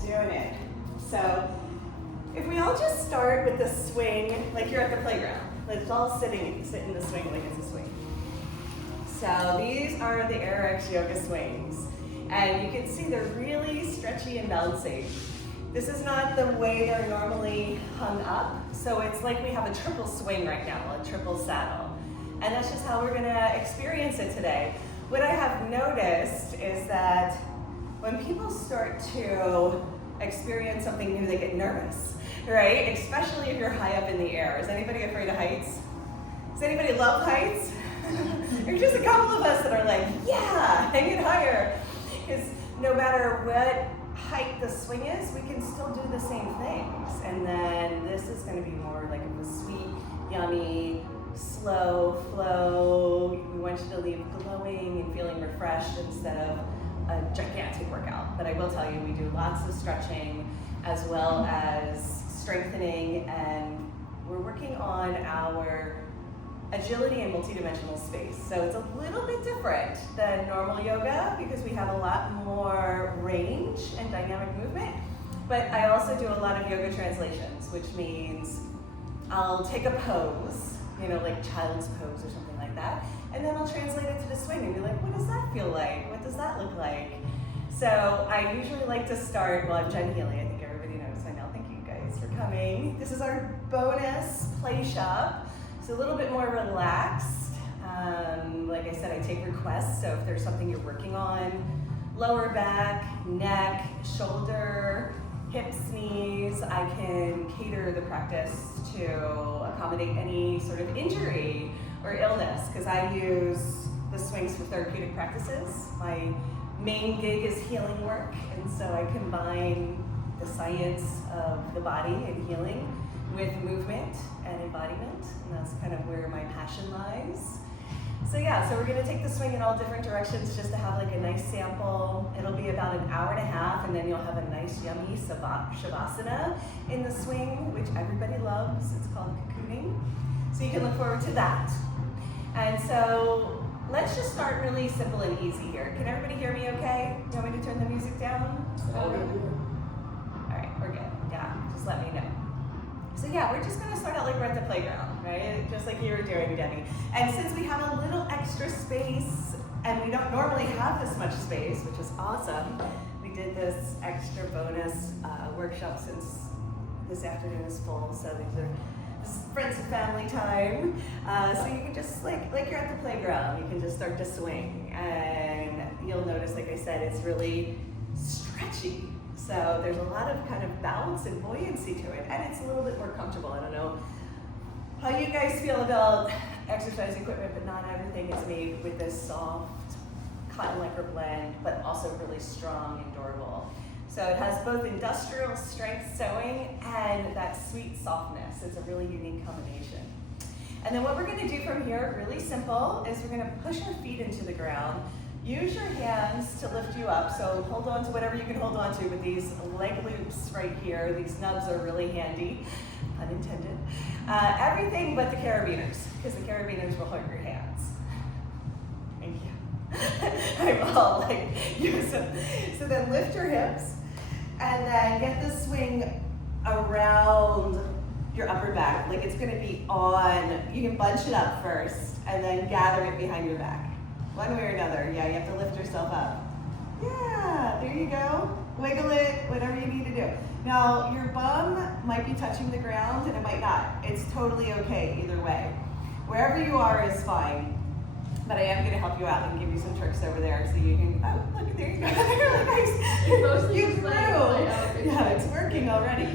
Doing it. So if we all just start with the swing like you're at the playground. Let's all sit in the swing like it's a swing. So these are the AirX yoga swings. And you can see they're really stretchy and bouncy. This is not the way they're normally hung up. So it's like we have a triple swing right now, a triple saddle. And that's just how we're gonna experience it today. What I have noticed is that when people start to experience something new, they get nervous, right? Especially if you're high up in the air. Is anybody afraid of heights? Does anybody love heights? There's just a couple of us that are like, yeah, hang it higher. Because no matter what height the swing is, we can still do the same things. And then this is going to be more like of a sweet, yummy, slow flow. We want you to leave glowing and feeling refreshed instead of a gigantic workout. But I will tell you, we do lots of stretching as well as strengthening, and we're working on our agility and multidimensional space. So it's a little bit different than normal yoga because we have a lot more range and dynamic movement. But I also do a lot of yoga translations, which means I'll take a pose, like child's pose or something like that, and then I'll translate it to the swing and be like, what does that feel like? What does that look like? So I usually like to start, I'm Jen Healy, I think everybody knows by now. Thank you guys for coming. This is our bonus play shop. It's a little bit more relaxed. Like I said, I take requests, so if there's something you're working on, lower back, neck, shoulder, hips, knees, I can cater the practice to accommodate any sort of injury or illness, because I use the swings for therapeutic practices. My main gig is healing work, and so I combine the science of the body and healing with movement and embodiment, and that's kind of where my passion lies. So yeah, so we're gonna take the swing in all different directions just to have like a nice sample. It'll be about an hour and a half, and then you'll have a nice yummy shavasana in the swing, which everybody loves. It's called cocooning. So you can look forward to that. And so let's just start really simple and easy here. Can everybody hear me okay? You want me to turn the music down? All right, we're good. Yeah, just let me know. So yeah, we're just gonna start out like we're at the playground, right? Just like you were doing, Debbie. And since we have a little extra space, and we don't normally have this much space, which is awesome, we did this extra bonus workshop since this afternoon is full, so this is friends and family time. So you can just, like you're at the playground, you can just start to swing. And you'll notice, like I said, it's really stretchy. So there's a lot of kind of bounce and buoyancy to it, and it's a little bit more comfortable. I don't know how you guys feel about exercise equipment, but not everything is made with this soft cotton lycra blend, but also really strong and durable. So it has both industrial strength sewing and that sweet softness. It's a really unique combination. And then what we're gonna do from here, really simple, is we're gonna push our feet into the ground. Use your hands to lift you up, so hold on to whatever you can hold on to with these leg loops right here. These nubs are really handy, pun intended. Everything but the carabiners, because the carabiners will hurt your hands. Thank you. I'm all use them. So then lift your hips, and then get the swing around your upper back. Like it's gonna be on, you can bunch it up first, and then gather it behind your back. One way or another, yeah, you have to lift yourself up. Yeah, there you go. Wiggle it, whatever you need to do. Now, your bum might be touching the ground and it might not. It's totally okay either way. Wherever you are is fine. But I am gonna help you out and give you some tricks over there so you can, oh, look, there you go. Really nice. You grew. Yeah, it's working already.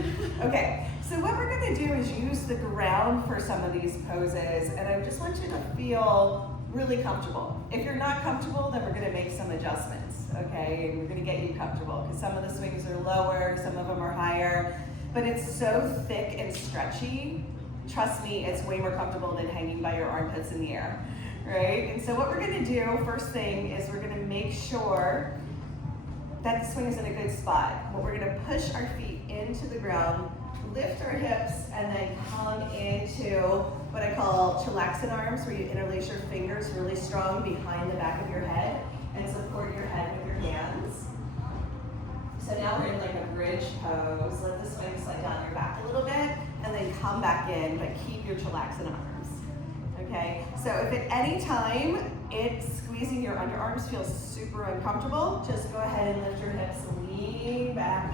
Okay, so what we're gonna do is use the ground for some of these poses, and I just want you to feel really comfortable. If you're not comfortable, then we're gonna make some adjustments, okay? And we're gonna get you comfortable, because some of the swings are lower, some of them are higher, but it's so thick and stretchy, trust me, it's way more comfortable than hanging by your armpits in the air, right? And so what we're gonna do, first thing, is we're gonna make sure that the swing is in a good spot. But we're gonna push our feet into the ground, lift our hips, and then come into what I call chilaxin arms, where you interlace your fingers really strong behind the back of your head and support your head with your hands. So now we're in like a bridge bridge pose. Let the swing slide down your back a little bit, and then come back in, but keep your chillaxing arms. Okay, so if at any time squeezing your underarms feels super uncomfortable, just go ahead and lift your hips, lean back,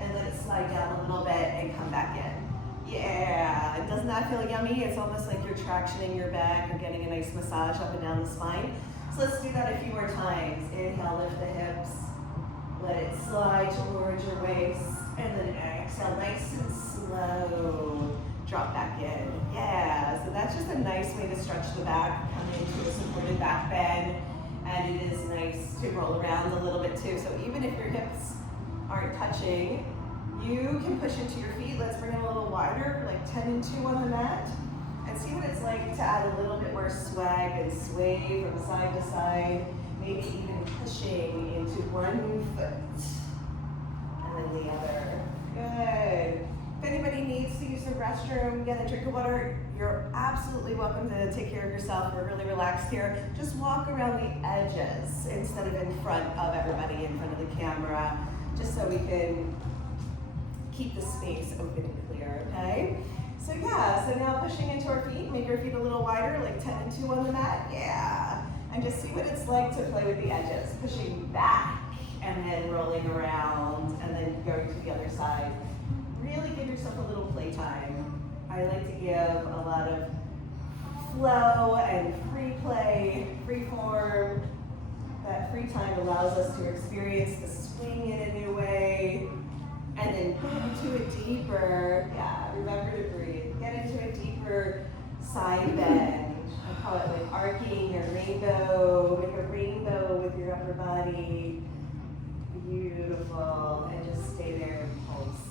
and let it slide down a little bit and come back in. Yeah, doesn't that feel yummy? It's almost like you're tractioning your back or getting a nice massage up and down the spine. So let's do that a few more times. Inhale, lift the hips, let it slide towards your waist, and then exhale, nice and slow. Drop back in. Yeah, so that's just a nice way to stretch the back, come into a supported back bend, and it is nice to roll around a little bit too. So even if your hips aren't touching, you can push into your feet. Let's bring them a little wider, like 10 and 2 on the mat, and see what it's like to add a little bit more swag and sway from side to side, maybe even pushing into one foot and then the other. Good. If anybody needs to use the restroom, get a drink of water, you're absolutely welcome to take care of yourself. We're really relaxed here. Just walk around the edges instead of in front of everybody, in front of the camera, just so we can keep the space open and clear, okay? So yeah, so now pushing into our feet, make your feet a little wider, like 10 and 2 on the mat, yeah. And just see what it's like to play with the edges. Pushing back, and then rolling around, and then going to the other side. Really give yourself a little playtime. I like to give a lot of flow and free play, free form. That free time allows us to experience the swing in a new way, and then get into a deeper, remember to breathe, get into a deeper side bend. I call it like arcing or rainbow, make a rainbow with your upper body. Beautiful, and just stay there and pulse.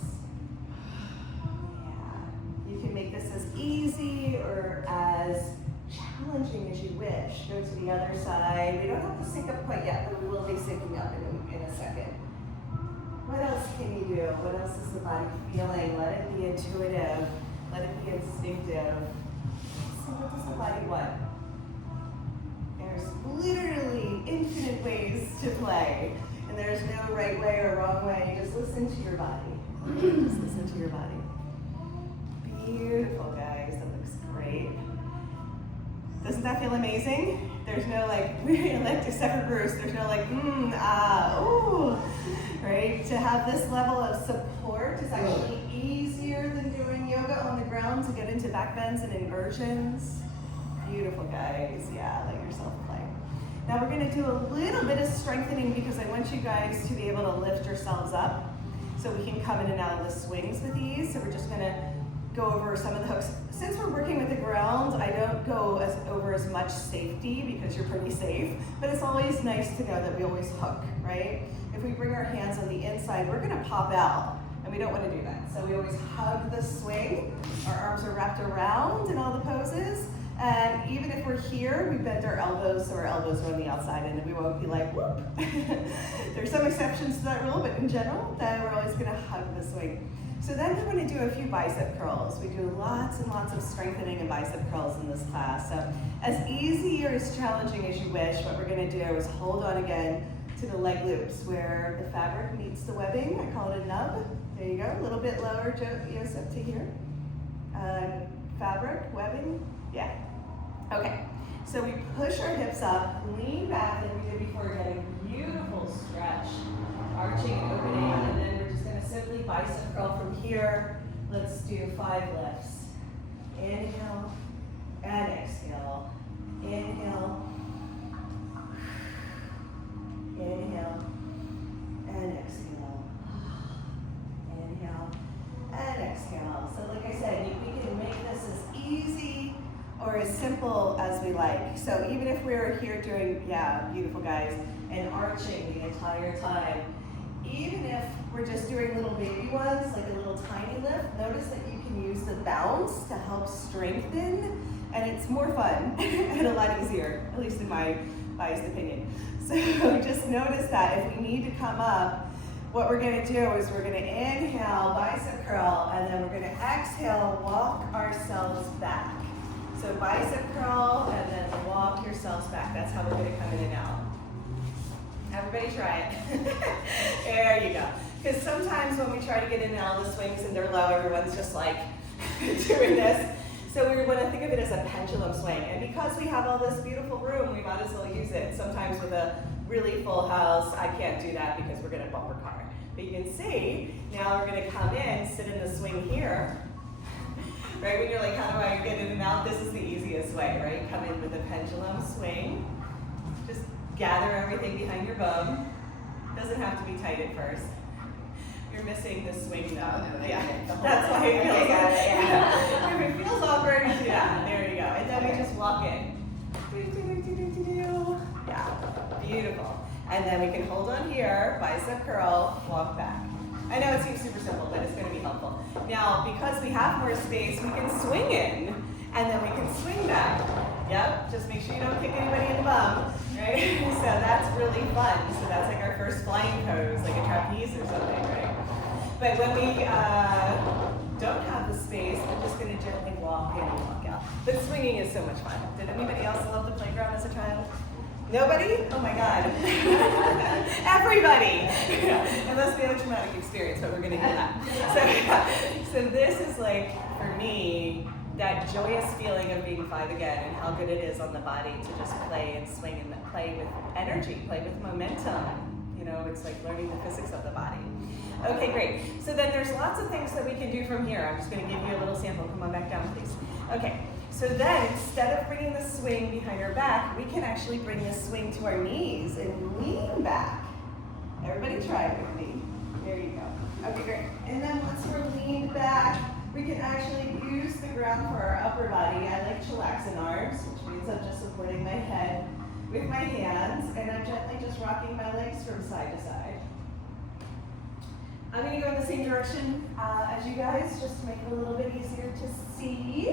You can make this as easy or as challenging as you wish. Go to the other side. We don't have to sync up quite yet, but we will be syncing up in a second. What else can you do? What else is the body feeling? Let it be intuitive. Let it be instinctive. So what does the body want? There's literally infinite ways to play. And there's no right way or wrong way. Just listen to your body. Just listen to your body. Beautiful, guys. That looks great. Doesn't that feel amazing? There's no like, except for Bruce, there's no like, ooh, right? To have this level of support is actually easier than doing yoga on the ground to get into back bends and inversions. Beautiful, guys. Yeah, let yourself play. Now we're gonna do a little bit of strengthening because I want you guys to be able to lift yourselves up so we can come in and out of the swings with ease. So we're just gonna go over some of the hooks. Since we're working with the ground, I don't go over as much safety because you're pretty safe, but it's always nice to know that we always hook, right? If we bring our hands on the inside, we're gonna pop out, and we don't wanna do that. So we always hug the swing. Our arms are wrapped around in all the poses, and even if we're here, we bend our elbows so our elbows are on the outside, and we won't be like, whoop. There's some exceptions to that rule, but in general, then we're always gonna hug the swing. So then we're going to do a few bicep curls. We do lots and lots of strengthening and bicep curls in this class. So as easy or as challenging as you wish, what we're going to do is hold on again to the leg loops where the fabric meets the webbing. I call it a nub. There you go. A little bit lower, Joseph, to here. Fabric, webbing, yeah. Okay. So we push our hips up, lean back like we did before, get a beautiful stretch, arching and opening, and then we're just going to simply bicep curl from here. Let's do 5 lifts. Inhale and exhale. Inhale. Inhale and exhale. Inhale and exhale. So like I said, we can make this as easy or as simple as we like. So even if we're here doing, yeah, beautiful guys, and arching the entire time, even if we're just doing little baby ones, like a little tiny lift, notice that you can use the bounce to help strengthen, and it's more fun and a lot easier, at least in my biased opinion. So just notice that if we need to come up, what we're gonna do is we're gonna inhale, bicep curl, and then we're gonna exhale, walk ourselves back. So bicep curl, and then walk yourselves back. That's how we're gonna come in and out. Everybody try it. There you go. Because sometimes when we try to get in and out of the swings and they're low, everyone's just like doing this. So we want to think of it as a pendulum swing. And because we have all this beautiful room, we might as well use it. Sometimes with a really full house, I can't do that because we're going to bumper car. But you can see, now we're going to come in, sit in the swing here. Right, when you're like, how do I get in and out? This is the easiest way, right? Come in with a pendulum swing. Just gather everything behind your bum. Doesn't have to be tight at first. You're missing the swing though. Yeah, that's why it feels If it feels awkward, yeah, there you go. And then we just walk in. Yeah, beautiful. And then we can hold on here, bicep curl, walk back. I know it seems super simple, but it's going to be helpful. Now, because we have more space, we can swing in, and then we can swing back. Yep, just make sure you don't kick anybody in the bum, right? So that's really fun. So that's like our first flying pose, like a trapeze or something, right? But when we don't have the space, we're just going to gently walk in and walk out. But swinging is so much fun. Did anybody else love the playground as a child? Nobody? Oh my God. Everybody. Unless we have a traumatic experience, but we're going to do that. So this is like, for me, that joyous feeling of being 5 again and how good it is on the body to just play and swing and play with energy, play with momentum. You know, it's like learning the physics of the body. Okay, great. So then there's lots of things that we can do from here. I'm just going to give you a little sample. Come on back down, please. Okay. So then, instead of bringing the swing behind our back, we can actually bring the swing to our knees and lean back. Everybody try it with me. There you go. Okay, great. And then once we're leaned back, we can actually use the ground for our upper body. I like chillaxing arms, which means I'm just supporting my head with my hands, and I'm gently just rocking my legs from side to side. I'm going to go in the same direction as you guys, just to make it a little bit easier to see.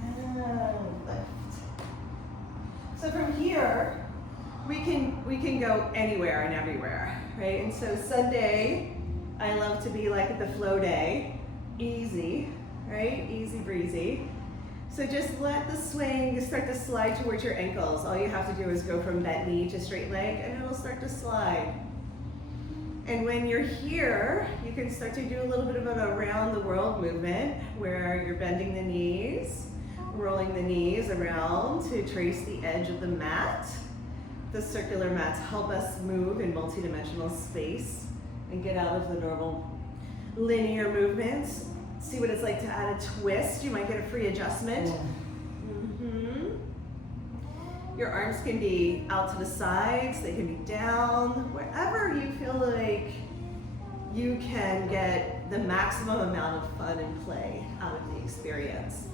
And lift. So from here, we can go anywhere and everywhere, right? And so Sunday, I love to be like the flow day, easy, right? Easy breezy. So just let the swing start to slide towards your ankles. All you have to do is go from bent knee to straight leg, and it'll start to slide. And when you're here, you can start to do a little bit of an around the world movement where you're bending the knees, rolling the knees around to trace the edge of the mat. The circular mats help us move in multidimensional space and get out of the normal linear movements. See what it's like to add a twist. You might get a free adjustment. Your arms can be out to the sides, they can be down, wherever you feel like you can get the maximum amount of fun and play out of the experience.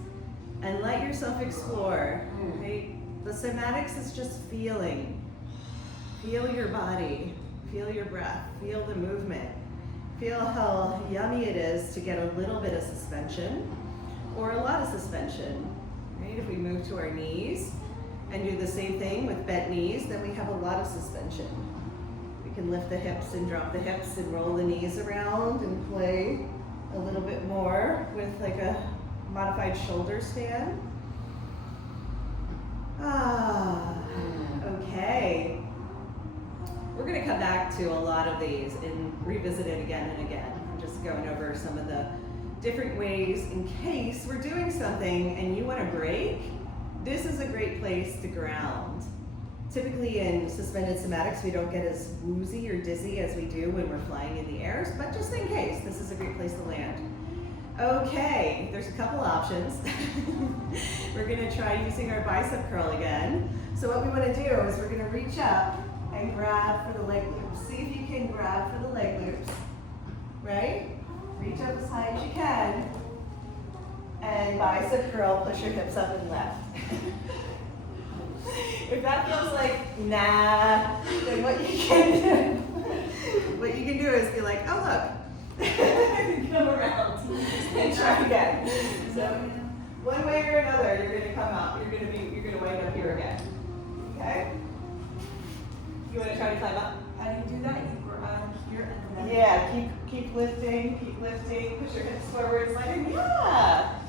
And let yourself explore, right? The somatics is just feeling. Feel your body, feel your breath, feel the movement. Feel how yummy it is to get a little bit of suspension or a lot of suspension, right? If we move to our knees and do the same thing with bent knees, then we have a lot of suspension. We can lift the hips and drop the hips and roll the knees around and play a little bit more with like a modified shoulder stand. Okay. We're going to come back to a lot of these and revisit it again and again. I'm just going over some of the different ways in case we're doing something and you want to break. This is a great place to ground. Typically in suspended somatics, we don't get as woozy or dizzy as we do when we're flying in the air, but just in case, this is a great place to land. Okay, there's a couple options. We're gonna try using our bicep curl again. So what we wanna do is we're gonna reach up and grab for the leg loops. See if you can grab for the leg loops, right? Reach up as high as you can. And bicep curl, push your hips up and left. If that feels like, nah, then what you can do is be like, oh look, come around and try again. So one way or another, you're gonna come out. You're gonna wind up here again. Okay? You wanna try to climb up? How do you do that? You grab here and then. Yeah, keep lifting, push your hips forward, slide in. Yeah.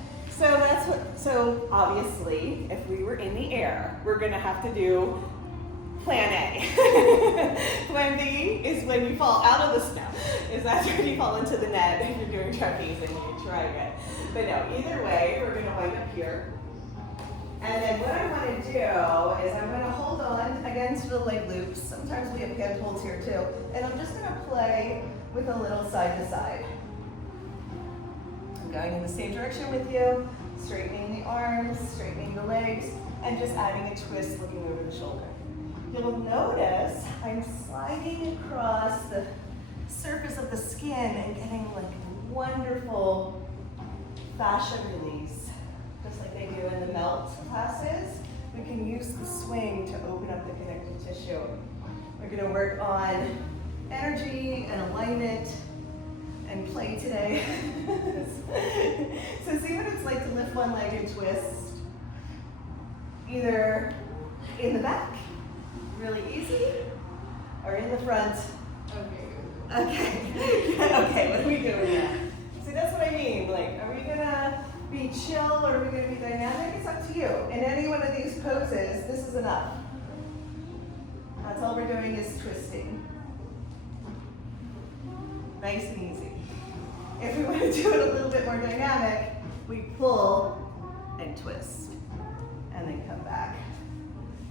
So obviously, if we were in the air, we're gonna have to do Plan A. Plan B is when you fall out of the snow. Is that's when you fall into the net if you're doing trapeze and you're trying it. But no, either way, we're going to wind up here. And then what I want to do is I'm going to hold on again to the leg loops. Sometimes we have hand holds here too. And I'm just going to play with a little side to side. I'm going in the same direction with you, straightening the arms, straightening the legs, and just adding a twist looking over the shoulder. You'll notice I'm sliding across the surface of the skin and getting like wonderful fascia release. Just like they do in the melt classes, we can use the swing to open up the connective tissue. We're going to work on energy and alignment and play today. So see what it's like to lift one leg and twist. Either in the back, really easy, or in the front. Okay. Okay, what are we doing now? See, that's what I mean. Like, are we gonna be chill or are we gonna be dynamic? It's up to you. In any one of these poses, this is enough. That's all we're doing is twisting. Nice and easy. If we want to do it a little bit more dynamic, we pull and twist, and then come back.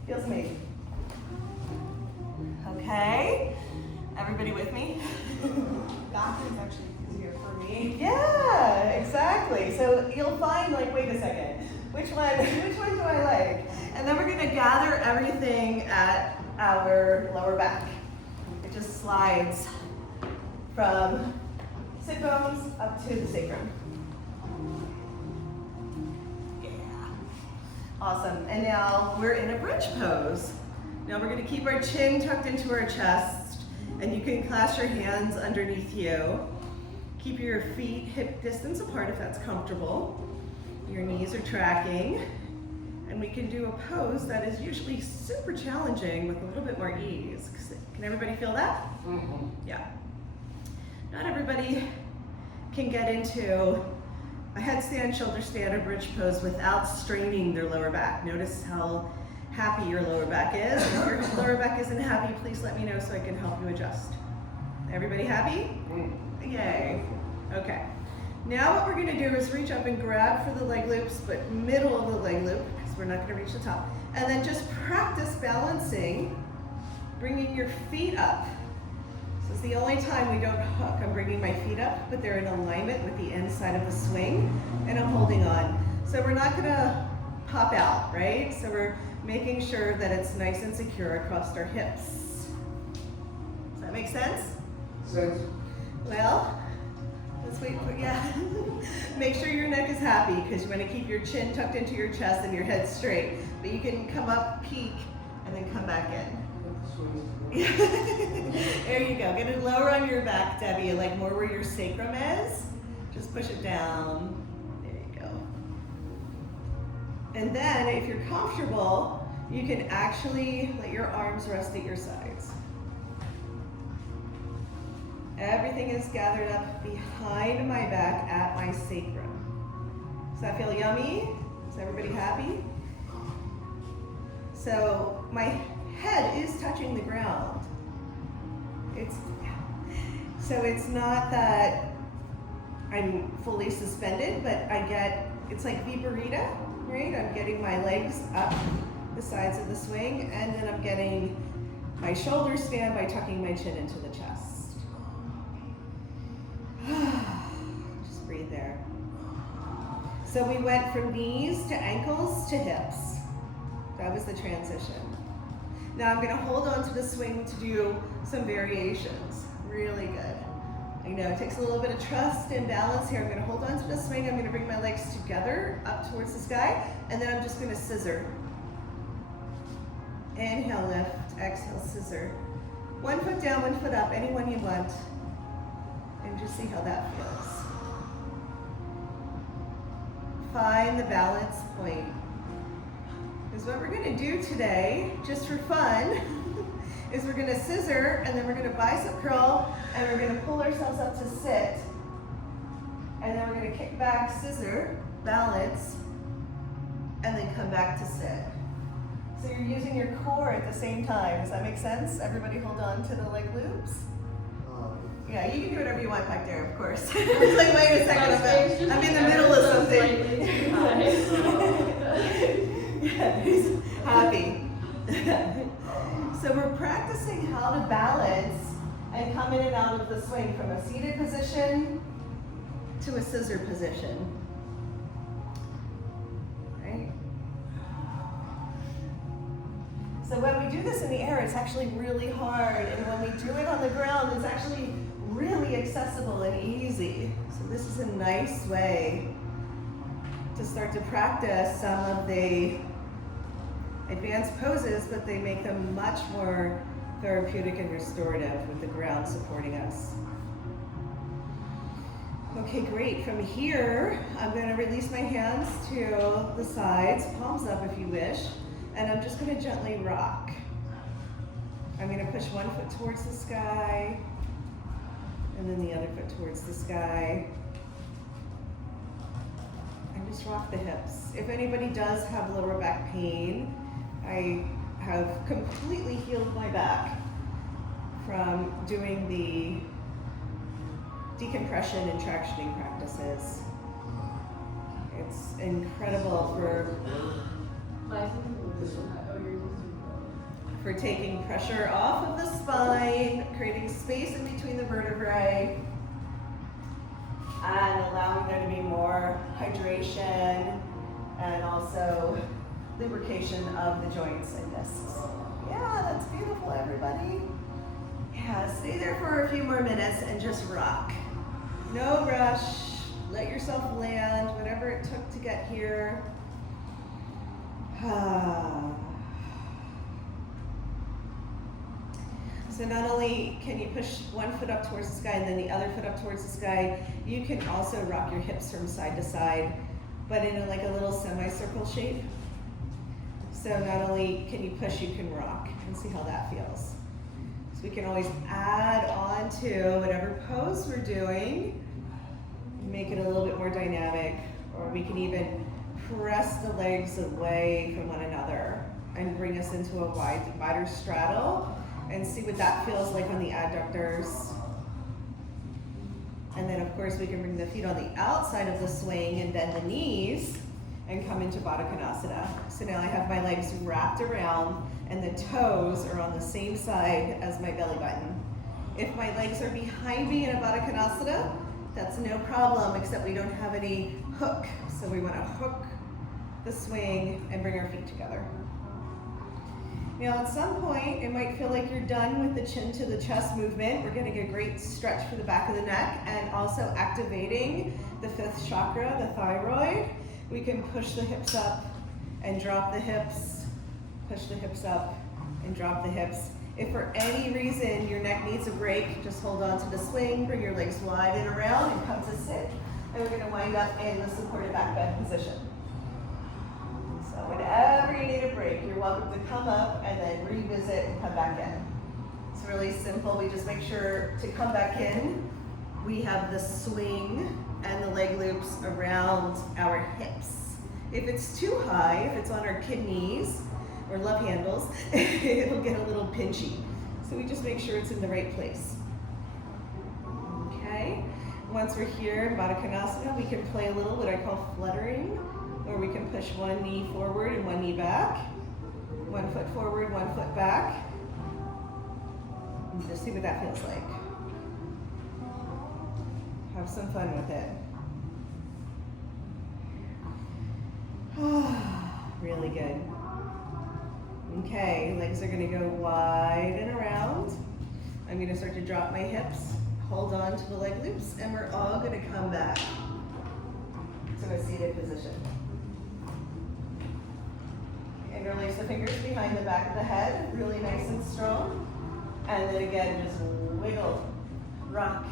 Feels amazing. Okay, everybody with me? Back is actually easier for me. Yeah, exactly. So you'll find like, wait a second, which one do I like? And then we're gonna gather everything at our lower back. It just slides from sit bones up to the sacrum. Yeah, awesome. And now we're in a bridge pose. Now we're gonna keep our chin tucked into our chest, and you can clasp your hands underneath you. Keep your feet hip distance apart if that's comfortable. Your knees are tracking. And we can do a pose that is usually super challenging with a little bit more ease. Can everybody feel that? Mm-hmm. Yeah. Not everybody can get into a headstand, shoulder stand, or bridge pose without straining their lower back. Notice how happy your lower back is. If your lower back isn't happy, please let me know so I can help you adjust. Everybody happy? Yay. Okay. Now what we're gonna do is reach up and grab for the leg loops, but middle of the leg loop, because we're not gonna reach the top. And then just practice balancing, bringing your feet up. This is the only time we don't hook. I'm bringing my feet up, but they're in alignment with the inside of the swing, and I'm holding on. So we're not gonna pop out, right? So we're making sure that it's nice and secure across our hips. Does that make sense? Sense. Well, let's wait for, yeah. Make sure your neck is happy because you want to keep your chin tucked into your chest and your head straight. But you can come up, peak, and then come back in. There you go. Get it lower on your back, Debbie, like more where your sacrum is. Just push it down. There you go. And then if you're comfortable, you can actually let your arms rest at your sides. Everything is gathered up behind my back at my sacrum. Does that feel yummy? Is everybody happy? So my head is touching the ground. So it's not that I'm fully suspended, but it's like Viparita, right? I'm getting my legs up the sides of the swing, and then I'm getting my shoulders stand by tucking my chin into the chest. Just breathe there. So we went from knees to ankles to hips. That was the transition. Now I'm gonna hold on to the swing to do some variations. Really good. I know it takes a little bit of trust and balance here. I'm gonna hold on to the swing. I'm gonna bring my legs together up towards the sky, and then I'm just gonna scissor. Inhale, lift, exhale, scissor. One foot down, one foot up, any one you want. And just see how that feels. Find the balance point. Because what we're gonna do today, just for fun, is we're gonna scissor, and then we're gonna bicep curl, and we're gonna pull ourselves up to sit. And then we're gonna kick back, scissor, balance, and then come back to sit. So you're using your core at the same time. Does that make sense? Everybody hold on to the leg loops. Yeah, you can do whatever you want back there, of course. It's like, wait a second, I'm in the middle of something. Yeah, he's happy. So we're practicing how to balance and come in and out of the swing from a seated position to a scissor position. Right? So when we do this in the air, it's actually really hard, and when we do it on the ground, it's actually really accessible and easy. So this is a nice way to start to practice some of the advanced poses, but they make them much more therapeutic and restorative with the ground supporting us. Okay, great. From here, I'm going to release my hands to the sides, palms up if you wish, and I'm just going to gently rock. I'm going to push one foot towards the sky, and then the other foot towards the sky. And just rock the hips. If anybody does have lower back pain, I have completely healed my back from doing the decompression and tractioning practices. It's incredible for taking pressure off of the spine, creating space in between the vertebrae, and allowing there to be more hydration and also lubrication of the joints and discs. Yeah, that's beautiful, everybody. Yeah, stay there for a few more minutes and just rock. No rush. Let yourself land, whatever it took to get here. So not only can you push one foot up towards the sky and then the other foot up towards the sky, you can also rock your hips from side to side, but in like a little semicircle shape. So not only can you push, you can rock, and see how that feels. So we can always add on to whatever pose we're doing, make it a little bit more dynamic, or we can even press the legs away from one another and bring us into a wider straddle, and see what that feels like on the adductors. And then of course we can bring the feet on the outside of the swing and bend the knees and come into Baddha Konasana. So now I have my legs wrapped around and the toes are on the same side as my belly button. If my legs are behind me in a Baddha Konasana, that's no problem, except we don't have any hook. So we want to hook the swing and bring our feet together. Now at some point, it might feel like you're done with the chin to the chest movement. We're getting a great stretch for the back of the neck and also activating the fifth chakra, the thyroid. We can push the hips up and drop the hips, push the hips up and drop the hips. If for any reason your neck needs a break, just hold on to the swing, bring your legs wide and around and come to sit. And we're gonna wind up in the supported back bend position. So whenever you need a break, you're welcome to come up and then revisit and come back in. It's really simple. We just make sure to come back in. We have the swing and the leg loops around our hips. If it's too high, if it's on our kidneys or love handles, it'll get a little pinchy. So we just make sure it's in the right place. Okay, once we're here in Baddha Konasana, we can play a little what I call fluttering, where we can push one knee forward and one knee back, one foot forward, one foot back, and just see what that feels like. Have some fun with it. Really good. Okay, legs are gonna go wide and around. I'm gonna start to drop my hips, hold on to the leg loops, and we're all gonna come back to a seated position. Interlace the fingers behind the back of the head, really nice and strong. And then again, just wiggle, rock,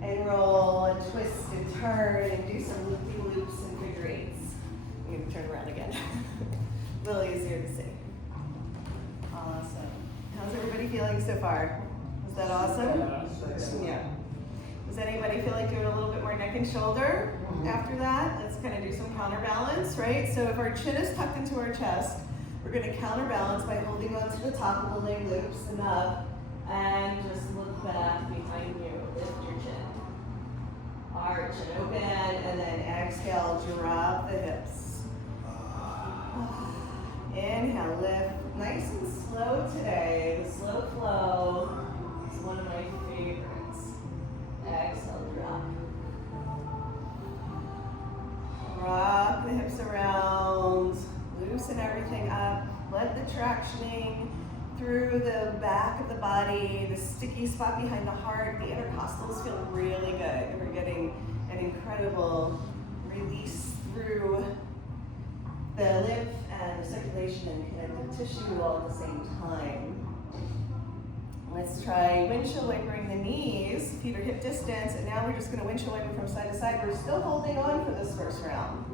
and roll, and twist, and turn, and do some loopy loops and figure eights. I'm gonna turn around again. A little easier to see. Awesome. How's everybody feeling so far? Was that awesome? Yeah. Does anybody feel like doing a little bit more neck and shoulder after that? Let's kind of do some counterbalance, right? So if our chin is tucked into our chest, We're going to counterbalance by holding on to the top of the leg loops and up, and just look back behind you. Lift your chin. Arch and open, and then exhale, drop the hips. Inhale, lift. Nice and slow today. The slow flow is one of my favorites. Exhale, drop. Rock the hips around. Loosen everything up. Let the tractioning through the back of the body, the sticky spot behind the heart, the intercostals feel really good. We're getting an incredible release through the lymph and the circulation and connective tissue all at the same time. Let's try windshield wipering the knees, feet are hip distance, and now we're just gonna windshield wiper from side to side. We're still holding on for this first round.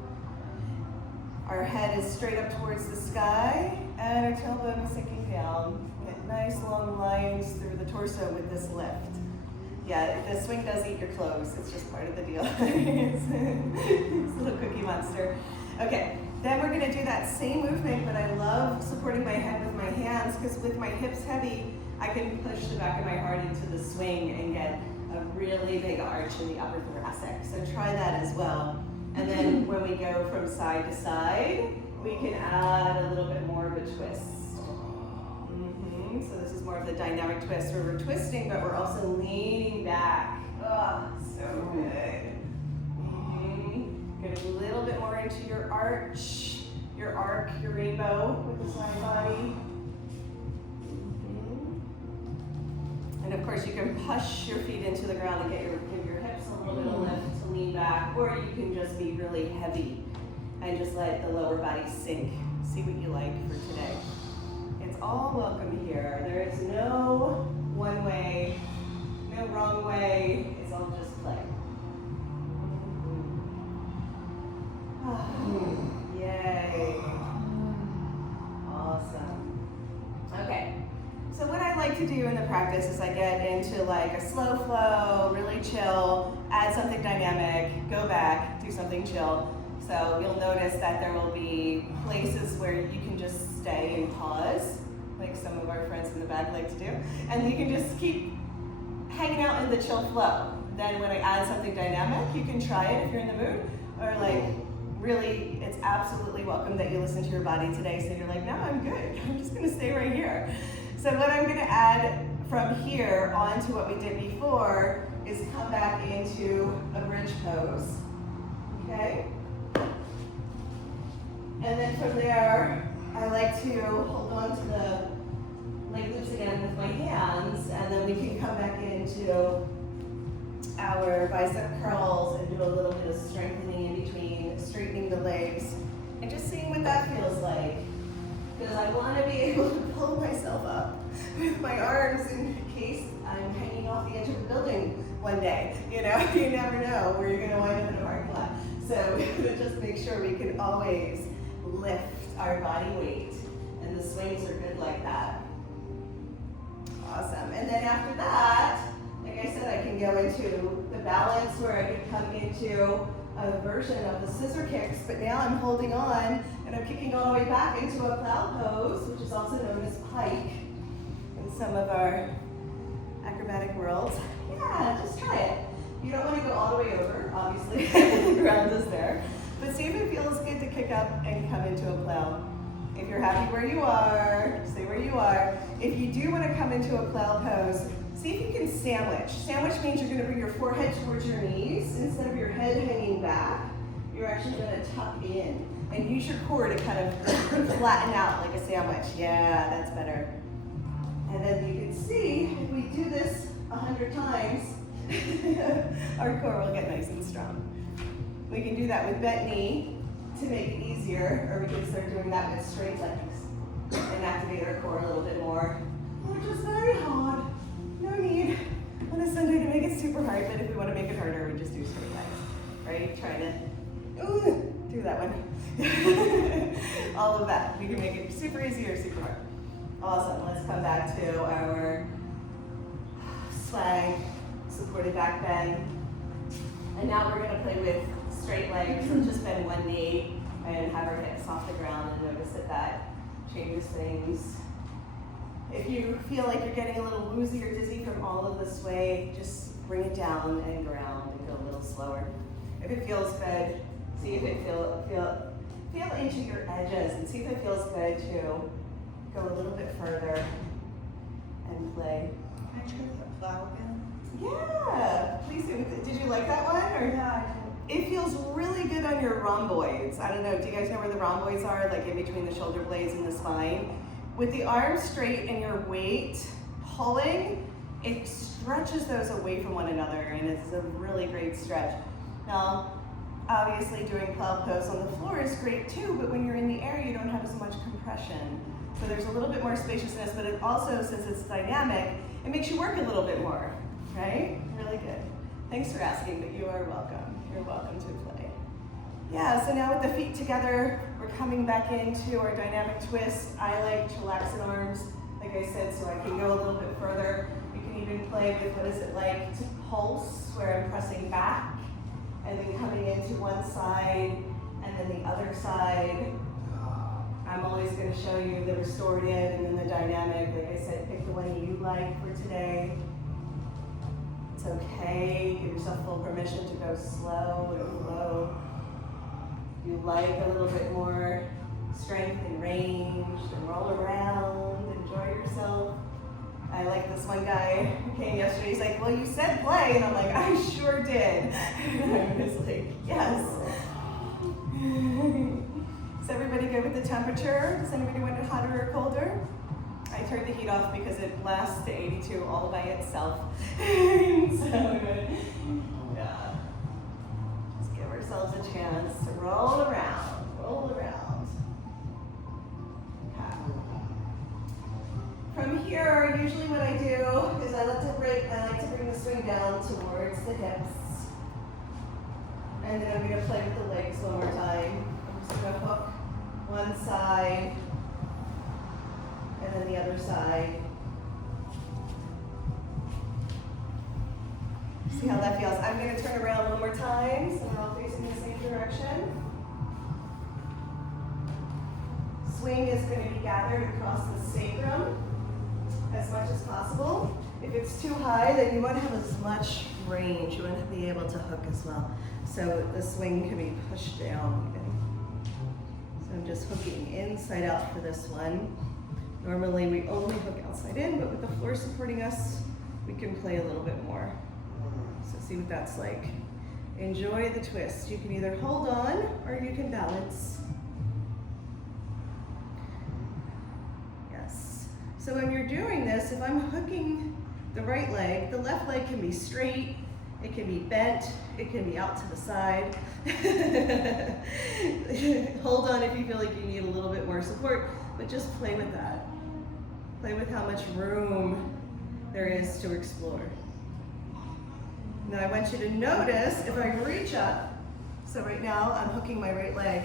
Our head is straight up towards the sky, and our tailbone is sinking down. Get nice long lines through the torso with this lift. Yeah, the swing does eat your clothes. It's just part of the deal. It's a little cookie monster. Okay, then we're gonna do that same movement, but I love supporting my head with my hands, because with my hips heavy, I can push the back of my heart into the swing and get a really big arch in the upper thoracic. So try that as well. And then when we go from side to side, we can add a little bit more of a twist. So this is more of the dynamic twist where we're twisting, but we're also leaning back. Oh, so good. Get a little bit more into your arch, your arc, your rainbow with the side body. And of course, you can push your feet into the ground and give your hips a little bit of lift to lean back, or you can just be really heavy and just let the lower body sink. See what you like for today. It's all welcome here. There is no one way, no wrong way. It's all just play. Yay. Awesome. Okay. So what I like to do in the practice is I get into like a slow flow, really chill, add something dynamic, go back, do something chill. So you'll notice that there will be places where you can just stay and pause, like some of our friends in the back like to do, and you can just keep hanging out in the chill flow. Then when I add something dynamic, you can try it if you're in the mood, or like really, it's absolutely welcome that you listen to your body today, so you're like, no, I'm good, I'm just gonna stay right here. So what I'm gonna add from here onto what we did before is come back into a bridge pose, okay? And then from there, I like to hold on to the leg loops again with my hands, and then we can come back into our bicep curls and do a little bit of strengthening in between, straightening the legs, and just seeing what that feels like. Because I want to be able to pull myself up with my arms in case I'm hanging off the edge of a building one day. You know, you never know where you're going to wind up in a parking lot. So we have to just make sure we can always lift our body weight. And the swings are good like that. Awesome. And then after that, like I said, I can go into the balance where I can come into a version of the scissor kicks, but now I'm holding on and I'm kicking all the way back into a plow pose, which is also known as pike in some of our acrobatic worlds. Yeah, just try it. You don't want to go all the way over, obviously, the ground is there, but see if it feels good to kick up and come into a plow. If you're happy where you are, stay where you are. If you do want to come into a plow pose, see if you can sandwich. Sandwich means you're going to bring your forehead towards your knees. Instead of your head hanging back, you're actually going to tuck in and use your core to kind of flatten out like a sandwich. Yeah, that's better. And then you can see, if we do this 100 times, our core will get nice and strong. We can do that with bent knee to make it easier, or we can start doing that with straight legs and activate our core a little bit more, which is very hard. No need on a Sunday to make it super hard, but if we want to make it harder, we just do straight legs, right? Try to do that one. All of that. We can make it super easy or super hard. Awesome. Let's come back to our swag, supported back bend. And now we're going to play with straight legs. So just bend one knee and have our hips off the ground, and notice that that changes things. If you feel like you're getting a little woozy or dizzy from all of the sway, just bring it down and ground and go a little slower. If it feels good, see if it feel into your edges and see if it feels good to go a little bit further and play. Can I try the plow again? Yeah, please do. Did you like that one? Or? Yeah, It feels really good on your rhomboids. I don't know, do you guys know where the rhomboids are? Like in between the shoulder blades and the spine? With the arms straight and your weight pulling, it stretches those away from one another and it's a really great stretch. Now, obviously doing plow pose on the floor is great too, but when you're in the air, you don't have as much compression. So there's a little bit more spaciousness, but it also, since it's dynamic, it makes you work a little bit more, right? Really good. Thanks for asking, but you are welcome. You're welcome to play. Yeah, so now with the feet together, we're coming back into our dynamic twist. I like chillaxing arms, like I said, so I can go a little bit further. You can even play with what is it like to pulse, where I'm pressing back, and then coming into one side, and then the other side. I'm always going to show you the restorative and then the dynamic. Like I said, pick the one you like for today. It's okay, give yourself full permission to go slow and low. If you like a little bit more strength and range, then roll around, enjoy yourself. I like this one guy who came yesterday, he's like, well, you said play, and I'm like, I sure did. I was like, yes. Is everybody good with the temperature? Does anybody want it hotter or colder? I turned the heat off because it lasts to 82 all by itself. So good. Yeah. Let's give ourselves a chance to roll around, roll around. Okay. From here, usually what I do is I like to bring the swing down towards the hips. And then I'm going to play with the legs one more time. I'm just going to hook one side, and then the other side. See how that feels? I'm going to turn around one more time, so we're all facing the same direction. Swing is going to be gathered across the sacrum as much as possible. If it's too high, then you want to have as much range. You want to be able to hook as well. So the swing can be pushed down even. So I'm just hooking inside out for this one. Normally we only hook outside in, but with the floor supporting us, we can play a little bit more. So see what that's like. Enjoy the twist. You can either hold on or you can balance. Yes. So when you're doing this, if I'm hooking the right leg, the left leg can be straight, it can be bent, it can be out to the side. Hold on if you feel like you need a little bit more support, but just play with that. Play with how much room there is to explore. Now I want you to notice if I reach up, so right now I'm hooking my right leg.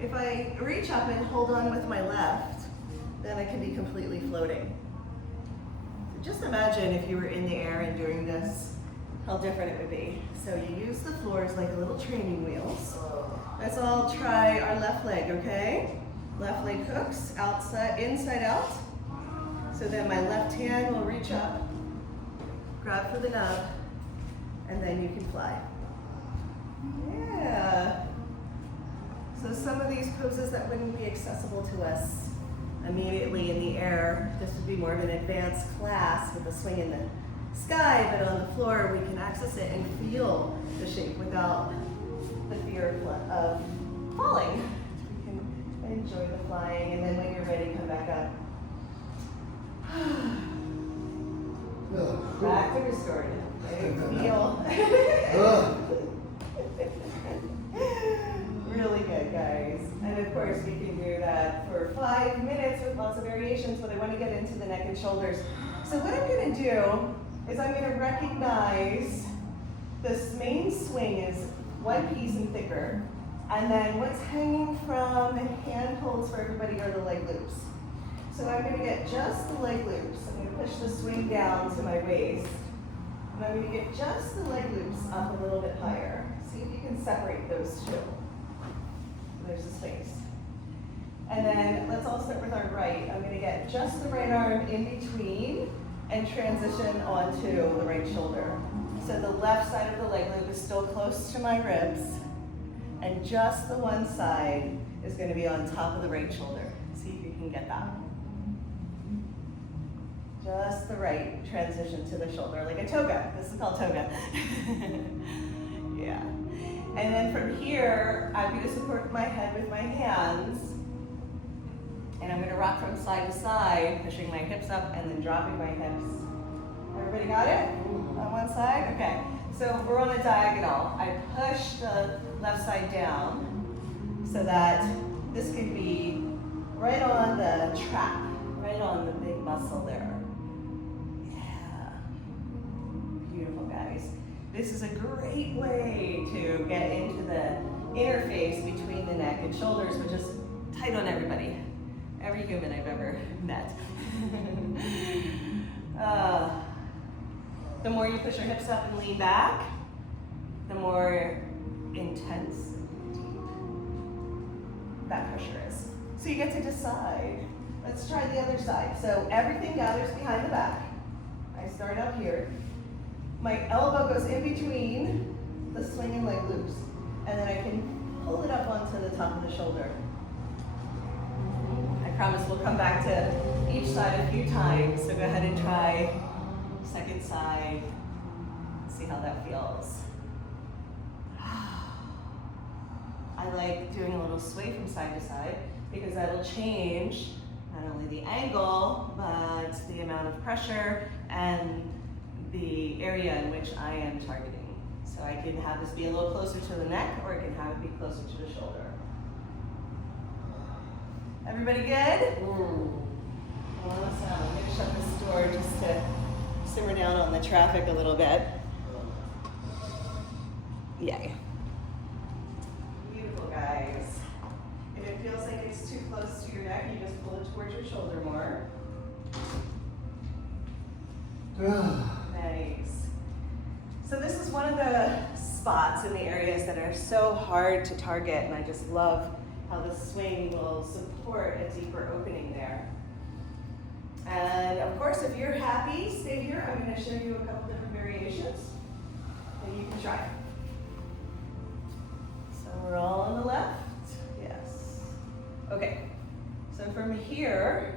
If I reach up and hold on with my left, then I can be completely floating. So just imagine if you were in the air and doing this, how different it would be. So you use the floors like little training wheels. Let's all try our left leg, okay? Left leg hooks, outside, inside out. So then my left hand will reach up, grab for the nub, and then you can fly. Yeah. So some of these poses that wouldn't be accessible to us immediately in the air, this would be more of an advanced class with a swing in the sky, but on the floor we can access it and feel the shape without the fear of falling. We can enjoy the flying, and then when you're ready, come back up. Back to restorative. Feel. Really good, guys. And of course, we can do that for 5 minutes with lots of variations, but I want to get into the neck and shoulders. So what I'm going to do is I'm going to recognize this main swing is one piece and thicker, and then what's hanging from hand holds for everybody are the leg loops. So I'm going to get just the leg loops. I'm going to push the swing down to my waist, and I'm going to get just the leg loops up a little bit higher. See if you can separate those two. There's the space. And then let's all start with our right. I'm gonna get just the right arm in between and transition onto the right shoulder. So the left side of the leg loop is still close to my ribs, and just the one side is gonna be on top of the right shoulder. See if you can get that. Just the right transition to the shoulder, like a toga. This is called toga. Yeah. And then from here, I'm gonna support my head with my hands. And I'm gonna rock from side to side, pushing my hips up and then dropping my hips. Everybody got it? On one side? Okay. So we're on a diagonal. I push the left side down so that this could be right on the trap, right on the big muscle there. Yeah. Beautiful, guys. This is a great way to get into the interface between the neck and shoulders, which is tight on everybody. Every human I've ever met. The more you push your hips up and lean back, the more intense, deep that pressure is. So you get to decide. Let's try the other side. So everything gathers behind the back. I start up here. My elbow goes in between the swinging leg loops, and then I can pull it up onto the top of the shoulder. I promise we'll come back to each side a few times, so go ahead and try second side, see how that feels. I like doing a little sway from side to side because that'll change not only the angle, but the amount of pressure and the area in which I am targeting. So I can have this be a little closer to the neck, or I can have it be closer to the shoulder. Everybody good? Awesome. I'm going to shut this door just to simmer down on the traffic a little bit. Yay. Beautiful, guys. If it feels like it's too close to your neck, you just pull it towards your shoulder more. Nice. So this is one of the spots in the areas that are so hard to target, and I just love how the swing will support a deeper opening there. And of course, if you're happy, stay here. I'm going to show you a couple different variations that you can try. So we're all on the left. Yes. Okay. So from here,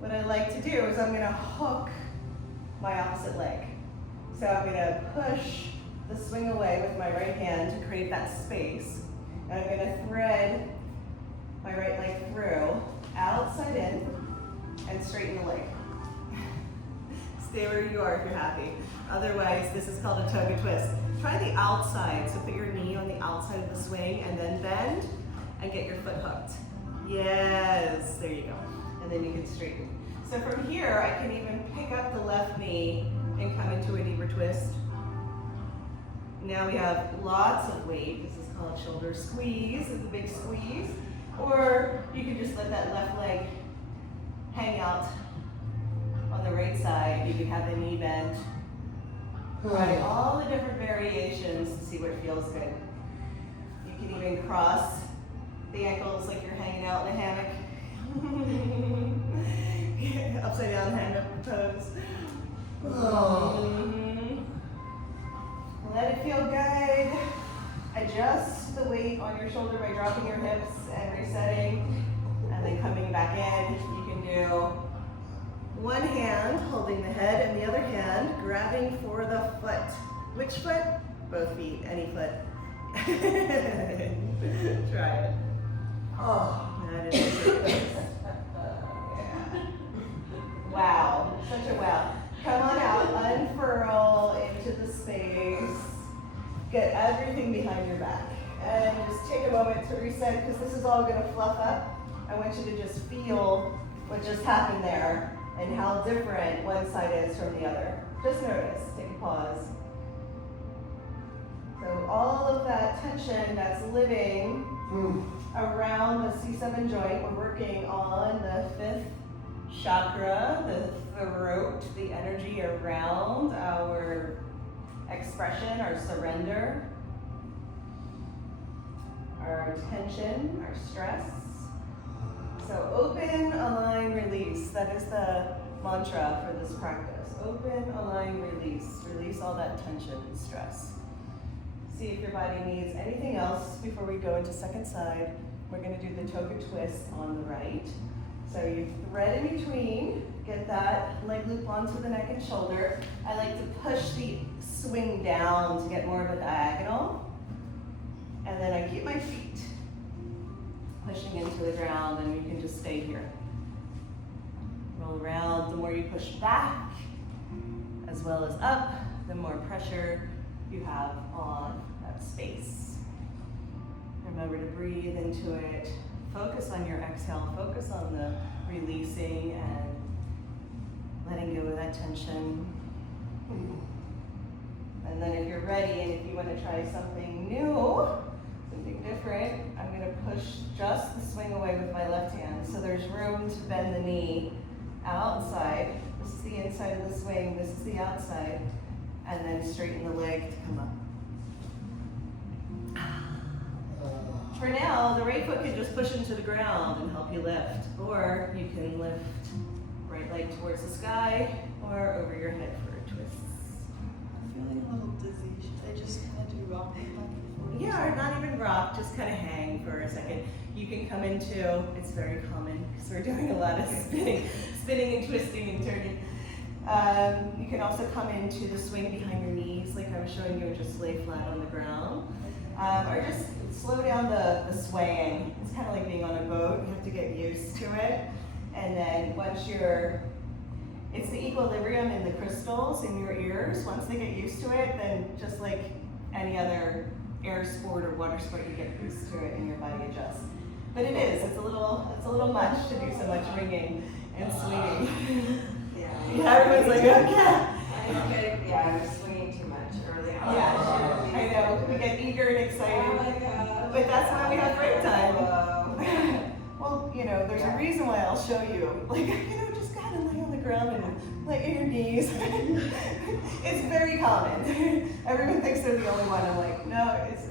what I like to do is I'm going to hook my opposite leg. So I'm going to push the swing away with my right hand to create that space. And I'm going to thread my right leg through, outside in, and straighten the leg. Stay where you are if you're happy. Otherwise, this is called a toga twist. Try the outside, so put your knee on the outside of the swing and then bend and get your foot hooked. Yes, there you go. And then you can straighten. So from here, I can even pick up the left knee and come into a deeper twist. Now we have lots of weight. This is called shoulder squeeze, it's a big squeeze. Or you can just let that left leg hang out on the right side. You can have the knee bent. Try all the different variations to see what feels good. You can even cross the ankles like you're hanging out in a hammock. Upside down hand up pose. Let it feel good. Adjust the weight on your shoulder by dropping your hips and resetting, and then coming back in. You can do one hand holding the head and the other hand grabbing for the foot. Which foot? Both feet, any foot. Try it. Oh, that is good. Yeah. Wow, such a wow. Come on out, unfurl into the space. Get everything behind your back. And just take a moment to reset, because this is all gonna fluff up. I want you to just feel what just happened there and how different one side is from the other. Just notice, take a pause. So all of that tension that's living around the C7 joint, we're working on the 5th chakra, the throat, the energy around our expression, our surrender, our tension, our stress. So open, align, release. That is the mantra for this practice. Open, align, release. Release all that tension and stress. See if your body needs anything else before we go into second side. We're going to do the toka twist on the right. So you thread in between, get that leg loop onto the neck and shoulder. I like to push the swing down to get more of a diagonal. And then I keep my feet pushing into the ground, and you can just stay here. Roll around. The more you push back as well as up, the more pressure you have on that space. Remember to breathe into it. Focus on your exhale. Focus on the releasing and letting go of that tension. And then if you're ready and if you want to try something new, something different, I'm going to push just the swing away with my left hand. So there's room to bend the knee outside. This is the inside of the swing. This is the outside. And then straighten the leg to come up. For now, the right foot can just push into the ground and help you lift. Or you can lift right leg towards the sky or over your head for a twist. I'm feeling a little dizzy. Should I just kind of do rock back and forth? Yeah, or not even rock, just kind of hang for a second. You can come into, it's very common because we're doing a lot of spinning and twisting and turning. You can also come into the swing behind your knees, like I was showing you, and just lay flat on the ground. Or just slow down the swaying. It's kind of like being on a boat. You have to get used to it. And then once it's the equilibrium in the crystals in your ears. Once they get used to it, then just like any other air sport or water sport, you get used to it and your body adjusts. But it's a little much to do so much ringing and swinging. Yeah, everyone's like, okay. I was swinging too much early on. Yeah, I know. We get eager and excited. Oh my God. But that's why we have break time. Whoa. Well, there's a reason why I'll show you. Like, just kind of lay on the ground and lay at your knees. It's very common. Everyone thinks they're the only one. I'm like, no, it's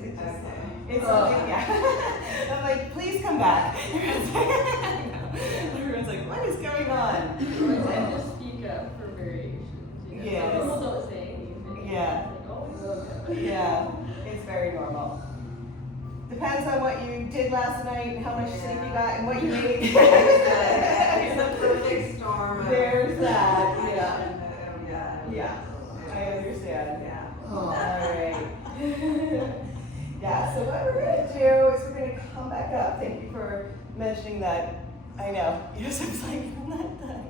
something, yeah. I'm like, please come back. Everyone's like, what is going on? I just speak up for variations. Yes. People don't say anything. Yeah. It's like, oh, okay. Yeah, it's very normal. Depends on what you did last night and how much sleep you got and what you ate. It's a perfect storm. There's that. Yeah. Yeah, I understand. Yeah. All right. Yeah, so what we're going to do is we're going to come back up. Thank you for mentioning that. I know. Yes, I was like, I'm not done.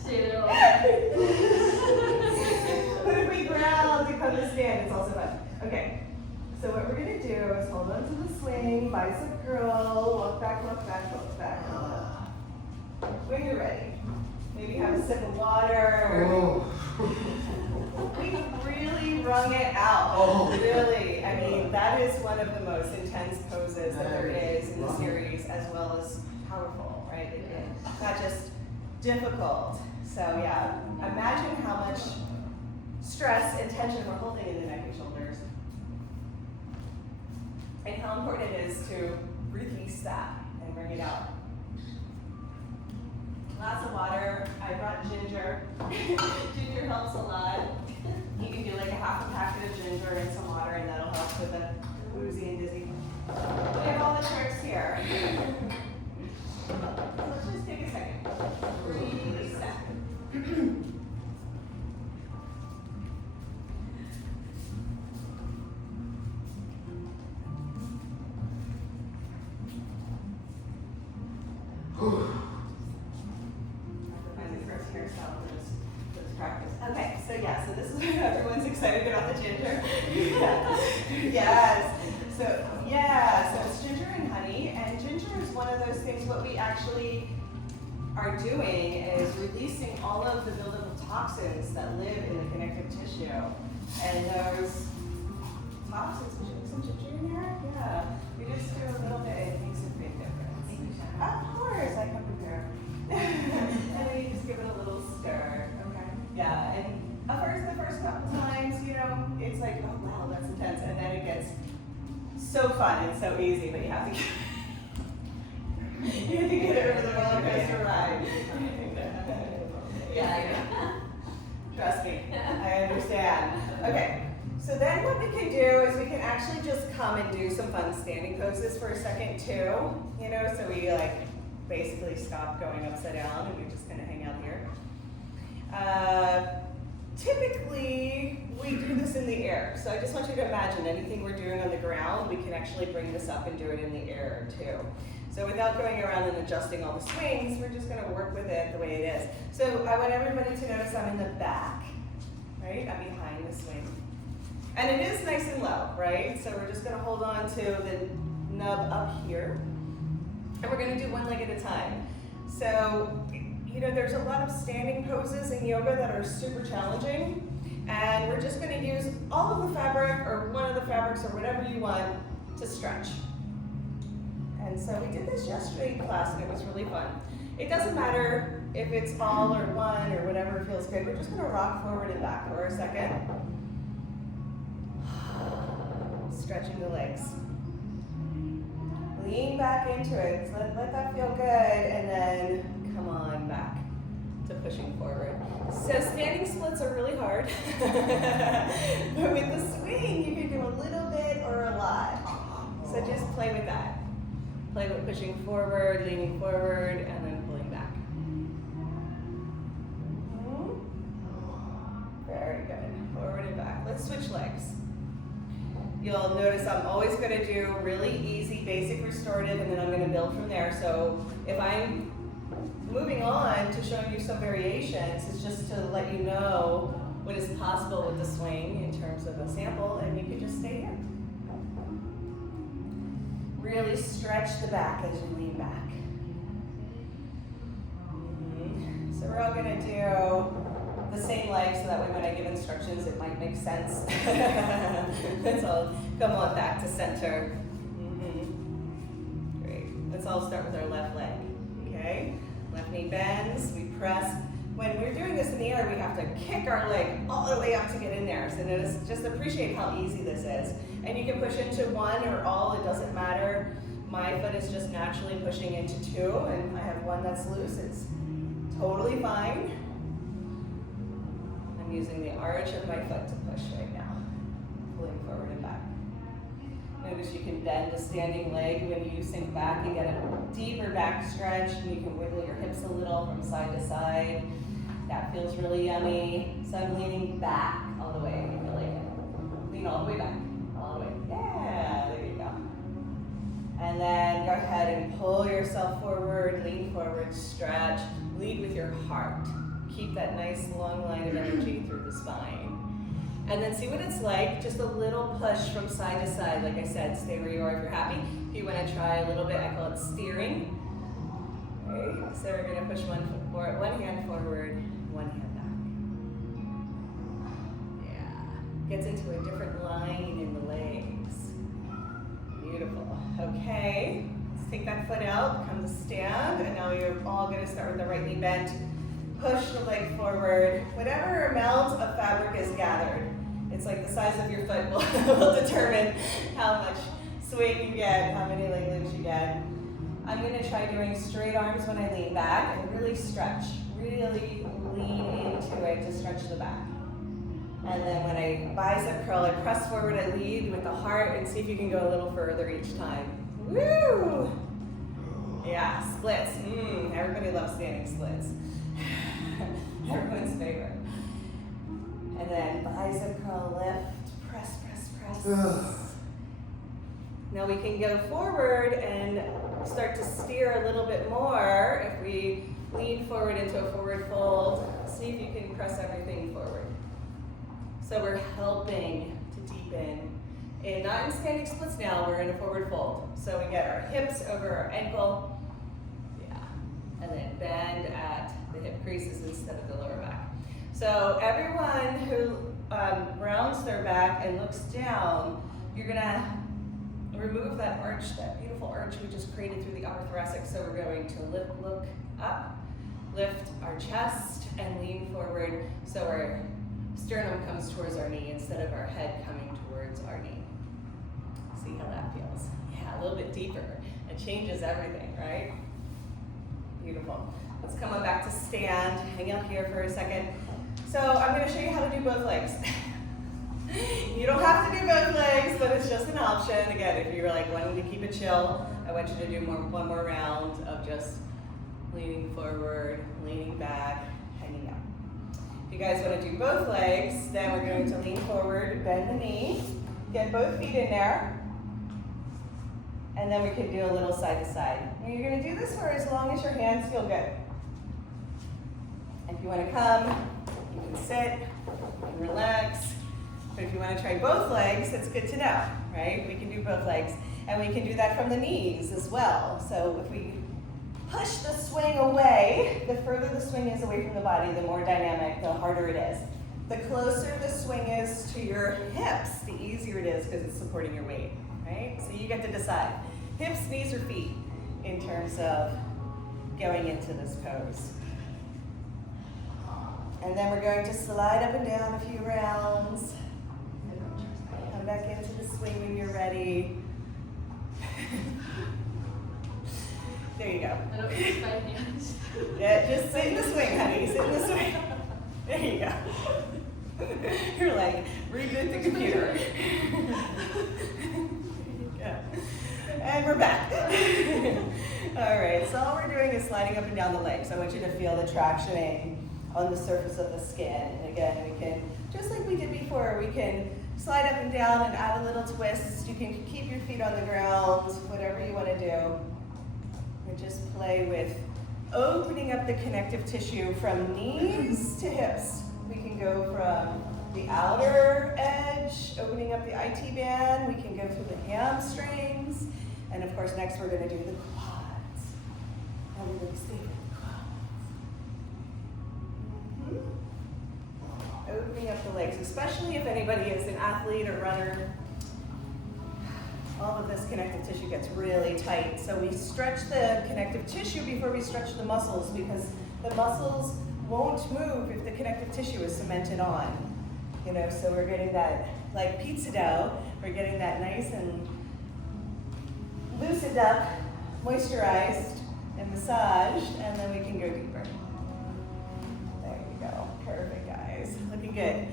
Stay there all But if we ground to come to stand, it's also fun. Okay. So what we're going to do is hold on to the swing, bicep curl, walk back, walk back, walk back. When you're ready. Maybe have a sip of water. We've really wrung it out. Really. I mean, that is one of the most intense poses that there is in the series, as well as powerful, right? It's not just difficult. So yeah, imagine how much stress and tension we're holding in the neck and shoulders. And how important it is to release that and bring it out. Lots of water. I brought ginger. Ginger helps a lot. You can do like a half a packet of ginger and some water, and that'll help with the woozy and dizzy. We have all the tricks here. So let's just take a second. Reset. Okay, so yeah, so this is everyone's excited about the ginger. Yes. So it's ginger and honey, and ginger is one of those things. What we actually are doing is releasing all of the buildup of toxins that live in the connective tissue, and those toxins. Would you put some ginger in here? Yeah. We just do a little bit. It makes a big difference. Of course, I come prepared. And then you just give it a little stir. Yeah, and the first couple times, it's like, oh wow, that's intense, and then it gets so fun and so easy, but you have to You have to get over the roller coaster ride. Yeah, I know. Trust me, I understand. Okay, so then what we can do is we can actually just come and do some fun standing poses for a second too. You know, so we like basically stop going upside down and we just kind of hang out here. Typically, we do this in the air. So I just want you to imagine anything we're doing on the ground, we can actually bring this up and do it in the air too. So without going around and adjusting all the swings, we're just gonna work with it the way it is. So I want everybody to notice I'm in the back, right? I'm behind the swing. And it is nice and low, right? So we're just gonna hold on to the nub up here. And we're gonna do one leg at a time. So, you know, there's a lot of standing poses in yoga that are super challenging. And we're just gonna use all of the fabric or one of the fabrics or whatever you want to stretch. And so we did this yesterday in class and it was really fun. It doesn't matter if it's all or one or whatever feels good. We're just gonna rock forward and back for a second. Stretching the legs. Lean back into it. Let that feel good and then come on back to pushing forward. So standing splits are really hard. But with the swing, you can do a little bit or a lot. So just play with that. Play with pushing forward, leaning forward, and then pulling back. Very good. Forward and back. Let's switch legs. You'll notice I'm always going to do really easy, basic restorative, and then I'm going to build from there. So if I'm moving on to showing you some variations, it's just to let you know what is possible with the swing in terms of a sample, and you can just stay here. Really stretch the back as you lean back. So we're all going to do the same leg so that way when I give instructions it might make sense. Let's all come on back to center. Great. Let's all start with our left leg. Okay? Left knee bends, we press. When we're doing this in the air, we have to kick our leg all the way up to get in there. So notice, just appreciate how easy this is. And you can push into one or all, it doesn't matter. My foot is just naturally pushing into two, and I have one that's loose. It's totally fine. I'm using the arch of my foot to push right now. Pulling forward and back. Notice you can bend the standing leg when you sink back and get a deeper back stretch, and you can wiggle your hips a little from side to side. That feels really yummy. So I'm leaning back all the way. You feel like it. Lean all the way back. All the way. Yeah, there you go. And then go ahead and pull yourself forward, lean forward, stretch. Lead with your heart. Keep that nice long line of energy through the spine. And then see what it's like, just a little push from side to side. Like I said, stay where you are if you're happy. If you want to try a little bit, I call it steering. Okay, so we're going to push one foot forward, one hand forward, one hand back. Yeah, gets into a different line in the legs. Beautiful. Okay, let's take that foot out, come to stand, and now you're all going to start with the right knee bent. Push the leg forward. Whatever amount of fabric is gathered, it's like the size of your foot will determine how much swing you get, how many leg loops you get. I'm going to try doing straight arms when I lean back and really stretch. Really lean into it to stretch the back. And then when I bicep curl, I press forward, I lead with the heart, and see if you can go a little further each time. Woo! Yeah, splits. Everybody loves standing splits. Everyone's favorite. And then bicep curl, lift, press, press, press. Now we can go forward and start to steer a little bit more. If we lean forward into a forward fold, see if you can press everything forward. So we're helping to deepen. And not in standing splits now, we're in a forward fold. So we get our hips over our ankle. Yeah. And then bend at the hip creases instead of the lower back. So everyone who rounds their back and looks down, you're gonna remove that arch, that beautiful arch we just created through the upper thoracic. So we're going to look up, lift our chest, and lean forward so our sternum comes towards our knee instead of our head coming towards our knee. See how that feels? Yeah, a little bit deeper. It changes everything, right? Beautiful. Let's come on back to stand. Hang out here for a second. So I'm going to show you how to do both legs. You don't have to do both legs, but it's just an option. Again, if you're like wanting to keep it chill, I want you to do one more round of just leaning forward, leaning back, hanging out. If you guys want to do both legs, then we're going to lean forward, bend the knee, get both feet in there, and then we can do a little side to side. And you're going to do this for as long as your hands feel good. If you want to come, you can sit and relax. But if you want to try both legs, it's good to know, right? We can do both legs. And we can do that from the knees as well. So if we push the swing away, the further the swing is away from the body, the more dynamic, the harder it is. The closer the swing is to your hips, the easier it is because it's supporting your weight, right? So you get to decide. Hips, knees, or feet in terms of going into this pose. And then we're going to slide up and down a few rounds. Come back into the swing when you're ready. There you go. I don't use my hands. Yeah, just sit in the swing, honey. Sit in the swing. There you go. You're like, reboot the computer. Yeah. And we're back. All right, so all we're doing is sliding up and down the legs. I want you to feel the tractioning on the surface of the skin. And again, we can, just like we did before, we can slide up and down and add a little twist. You can keep your feet on the ground, whatever you want to do. And just play with opening up the connective tissue from knees to hips. We can go from the outer edge, opening up the IT band. We can go through the hamstrings. And of course, next we're going to do the quads. Everybody's favorite, quads. Opening up the legs, especially if anybody is an athlete or runner. All of this connective tissue gets really tight. So we stretch the connective tissue before we stretch the muscles because the muscles won't move if the connective tissue is cemented on. You know, so we're getting that, like pizza dough, we're getting that nice and loosened up, moisturized, and massaged, and then we can go deeper. There you go. Perfect, guys. Looking good.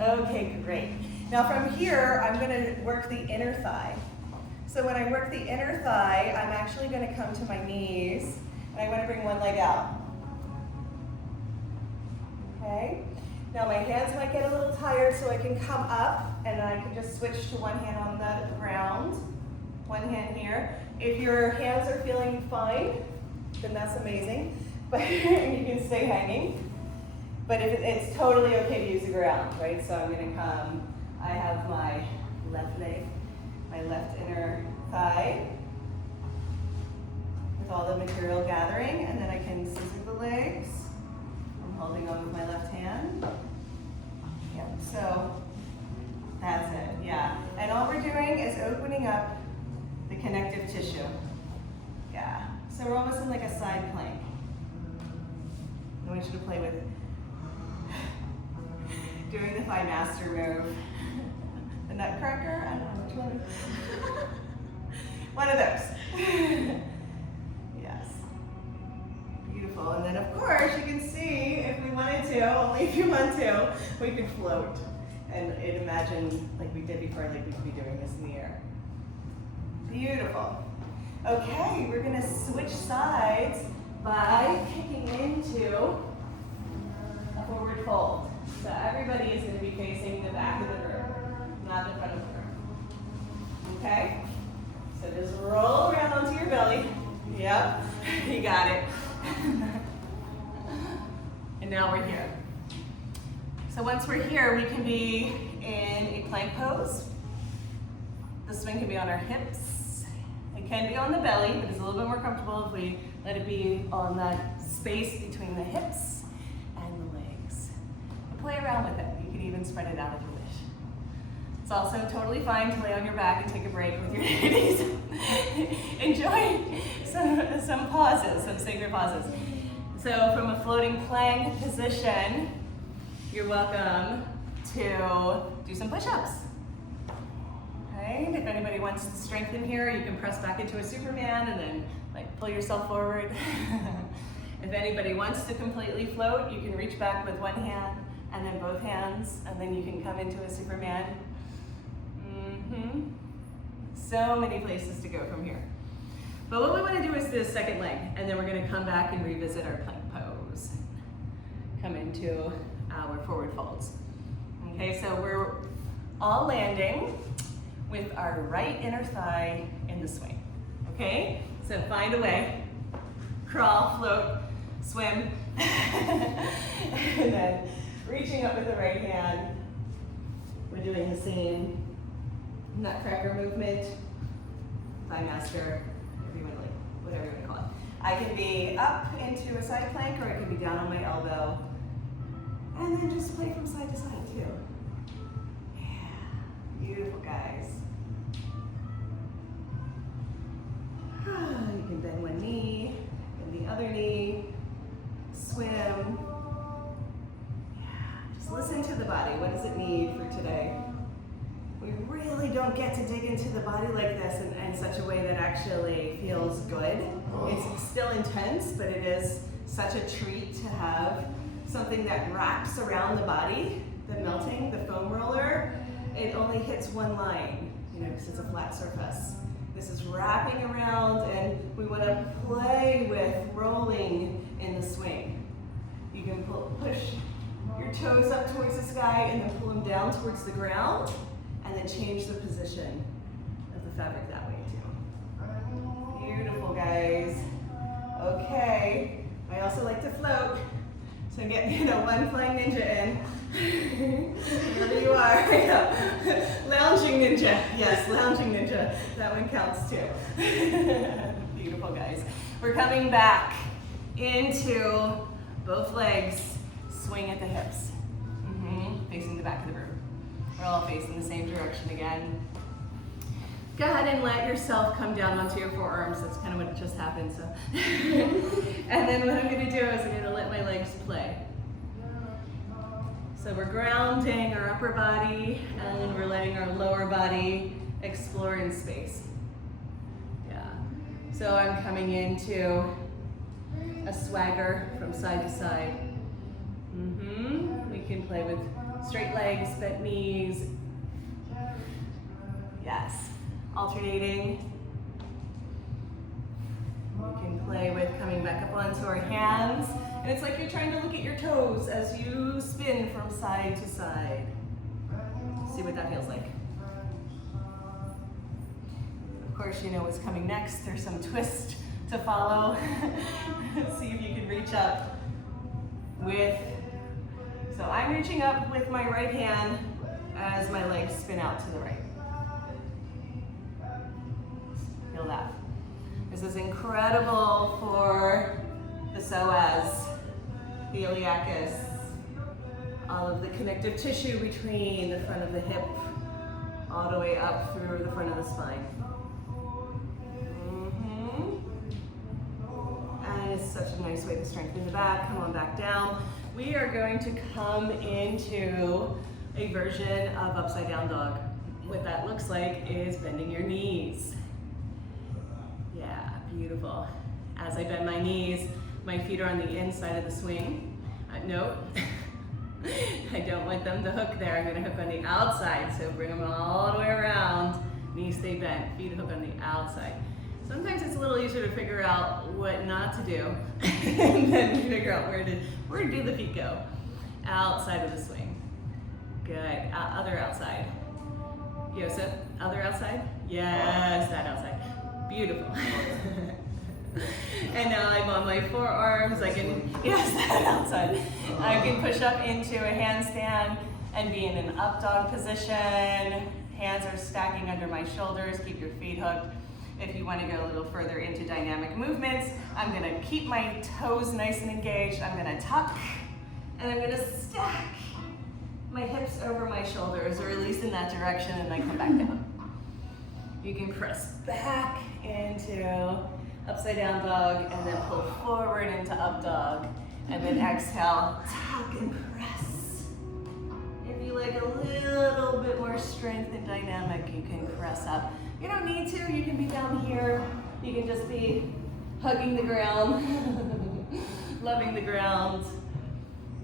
Okay, great. Now from here, I'm going to work the inner thigh. So when I work the inner thigh, I'm actually going to come to my knees, and I want to bring one leg out. Okay? Now my hands might get a little tired, so I can come up, and I can just switch to one hand on the ground, one hand here. If your hands are feeling fine, then that's amazing, but you can stay hanging. But if it's totally okay to use the ground, right? So I'm going to come. I have my left leg, my left inner thigh with all the material gathering, and then I can scissor the legs. I'm holding on with my left hand. Yep, so that's it, yeah. And all we're doing is opening up the connective tissue. Yeah, so we're almost in like a side plank. I want you to play with doing the thigh master move. The nutcracker? I don't know which one. One of those. Yes. Beautiful. And then of course you can see if we wanted to, only if you want to, we could float. And imagine like we did before, like we could be doing this in the air. Beautiful. Okay, we're gonna switch sides by kicking into a forward fold. So everybody is going to be facing the back of the room, not the front of the room. Okay? So just roll around onto your belly. Yep, you got it. And now we're here. So once we're here, we can be in a plank pose. The swing can be on our hips. It can be on the belly, but it's a little bit more comfortable if we let it be on that space between the hips and the legs. Play around with it. You can even spread it out if you wish. It's also totally fine to lay on your back and take a break with your knees. Enjoy some pauses, some sacred pauses. So from a floating plank position, you're welcome to do some push-ups. Okay? mind. If anybody wants to strengthen here, you can press back into a Superman and then like pull yourself forward. If anybody wants to completely float, you can reach back with one hand and then both hands, and then you can come into a Superman. So many places to go from here. But what we want to do is this second leg, and then we're going to come back and revisit our plank pose. Come into our forward folds. Okay, so we're all landing with our right inner thigh in the swing. Okay, so find a way. Crawl, float, swim, and then reaching up with the right hand. We're doing the same nutcracker movement, thigh master, whatever you want to call it. I can be up into a side plank, or I can be down on my elbow, and then just play from side to side too. Yeah, beautiful guys. You can bend one knee, bend the other knee, swim. Yeah, just listen to the body. What does it need for today? We really don't get to dig into the body like this in such a way that actually feels good. It's still intense, but it is such a treat to have something that wraps around the body. The melting, the foam roller, it only hits one line, because it's a flat surface. This is wrapping around, and we want to play with rolling in the swing. You can push your toes up towards the sky and then pull them down towards the ground, and then change the position of the fabric that way too. Beautiful, guys. Okay, I also like to float, so get one flying ninja in. Wherever you are, I know. Lounging ninja, yes, lounging ninja. That one counts too. Beautiful, guys. We're coming back into both legs, swing at the hips, facing the back of the room. We're all facing the same direction again. Go ahead and let yourself come down onto your forearms. That's kind of what just happened. So, and then what I'm going to do is I'm going to let my legs play. So we're grounding our upper body, and then we're letting our lower body explore in space. Yeah. So I'm coming into a swagger from side to side. We can play with straight legs, bent knees. Yes. Alternating. We can play with coming back up onto our hands. And it's like you're trying to look at your toes as you spin from side to side. See what that feels like. Of course, you know what's coming next. There's some twist to follow. See if you can reach up with. So I'm reaching up with my right hand as my legs spin out to the right. Feel that. This is incredible for the psoas, the iliacus, all of the connective tissue between the front of the hip, all the way up through the front of the spine. And it's such a nice way to strengthen the back. Come on back down. We are going to come into a version of upside down dog. What that looks like is bending your knees. Yeah, beautiful. As I bend my knees, my feet are on the inside of the swing. Nope. I don't want them to hook there. I'm going to hook on the outside. So bring them all the way around. Knees stay bent, feet hook on the outside. Sometimes it's a little easier to figure out what not to do, and then figure out where do the feet go. Outside of the swing. Good. Other outside. Yosef, other outside? Yes, that outside. Beautiful. And now I'm on my forearms. Yes, that outside. I can push up into a handstand and be in an up dog position. Hands are stacking under my shoulders. Keep your feet hooked. If you want to go a little further into dynamic movements, I'm going to keep my toes nice and engaged. I'm going to tuck, and I'm going to stack my hips over my shoulders, or at least in that direction, and then come back down. You can press back into upside down dog, and then pull forward into up dog, and then exhale, tuck and press. If you like a little bit more more strength and dynamic, you can press up. You don't need to, you can be down here. You can just be hugging the ground, loving the ground.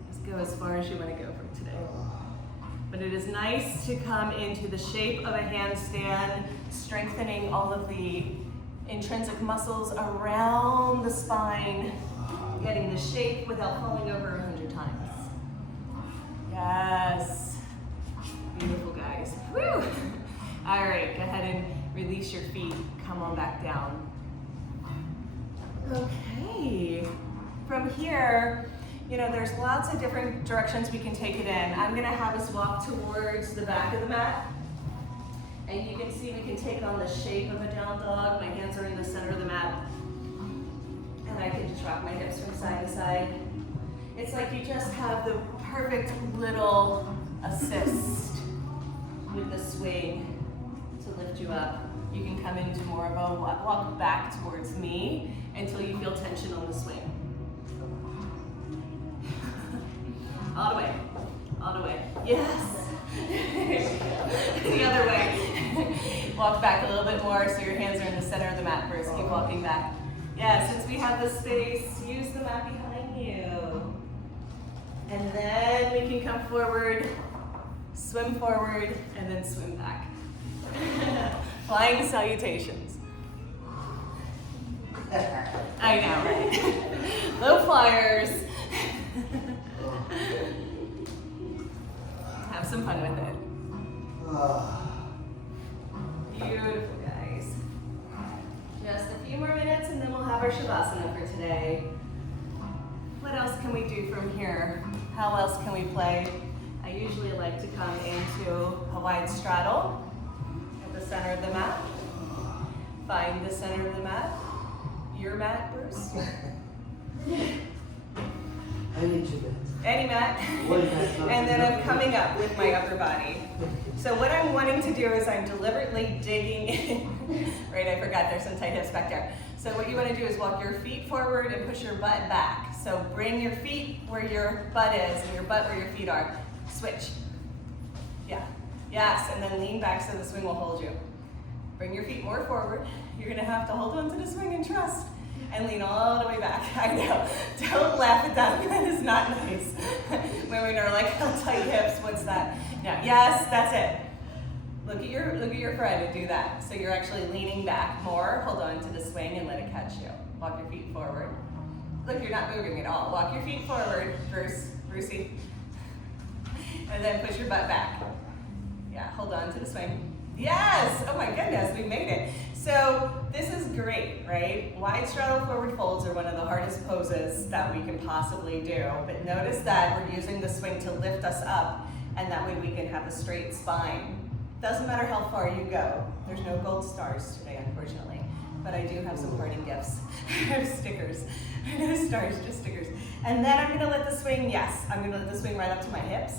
Just go as far as you want to go for today. But it is nice to come into the shape of a handstand, strengthening all of the intrinsic muscles around the spine, getting the shape without falling over 100 times. Yes. Beautiful, guys. Woo! All right, go ahead and release your feet. Come on back down. Okay. From here, there's lots of different directions we can take it in. I'm gonna have us walk towards the back of the mat. And you can see we can take on the shape of a down dog. My hands are in the center of the mat. And I can just rock my hips from side to side. It's like you just have the perfect little assist with the swing to lift you up. You can come into more of a walk back towards me until you feel tension on the swing. All the way, all the way. Yes. The other way. Walk back a little bit more so your hands are in the center of the mat first. Keep walking back. Yeah, since we have the space, use the mat behind you. And then we can come forward, swim forward, and then swim back. Flying salutations. I know, right? Low flyers. Have some fun with it. Beautiful, guys. Just a few more minutes and then we'll have our Shavasana for today. What else can we do from here? How else can we play? I usually like to come into a wide straddle at the center of the mat. Find the center of the mat. Your mat, Bruce. Any mat. Any mat. And then I'm coming up with my upper body. So what I'm wanting to do is I'm deliberately digging in. Right, I forgot there's some tight hips back there. So what you want to do is walk your feet forward and push your butt back. So bring your feet where your butt is and your butt where your feet are. Switch. Yeah. Yes, and then lean back so the swing will hold you. Bring your feet more forward. You're going to have to hold on to the swing and trust. And lean all the way back. I know. Don't laugh at that. That is not nice. Women are like, how tight hips, what's that? No. Yes, that's it. Look at your friend and do that. So you're actually leaning back more. Hold on to the swing and let it catch you. Walk your feet forward. Look, you're not moving at all. Walk your feet forward, Brucey. And then push your butt back. Yeah, hold on to the swing. Yes! Oh my goodness, we made it. So this is great, right? Wide straddle forward folds are one of the hardest poses that we can possibly do. But notice that we're using the swing to lift us up, and that way we can have a straight spine. Doesn't matter how far you go. There's no gold stars today, unfortunately. But I do have some parting gifts. I have stickers. No stars, just stickers. And then I'm gonna let the swing, I'm gonna let the swing right up to my hips.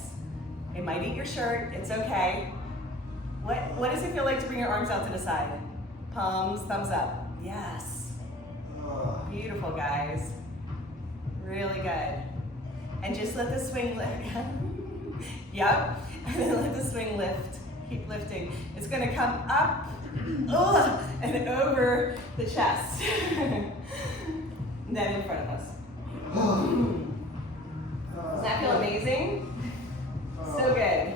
It might eat your shirt, it's okay. What does it feel like to bring your arms out to the side? Palms, thumbs up. Yes. Beautiful, guys. Really good. And just let the swing lift. Yep. And then let the swing lift. Keep lifting. It's going to come up and over the chest. Then in front of us. Does that feel amazing? So good.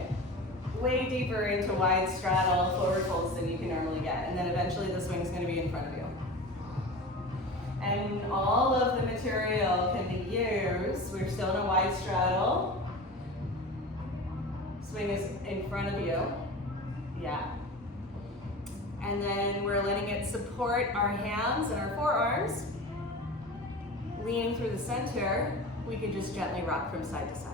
Way deeper into wide straddle forward folds than you can normally get. And then eventually the swing is going to be in front of you. And all of the material can be used. We're still in a wide straddle. Swing is in front of you. Yeah. And then we're letting it support our hands and our forearms. Leaning through the center, we can just gently rock from side to side.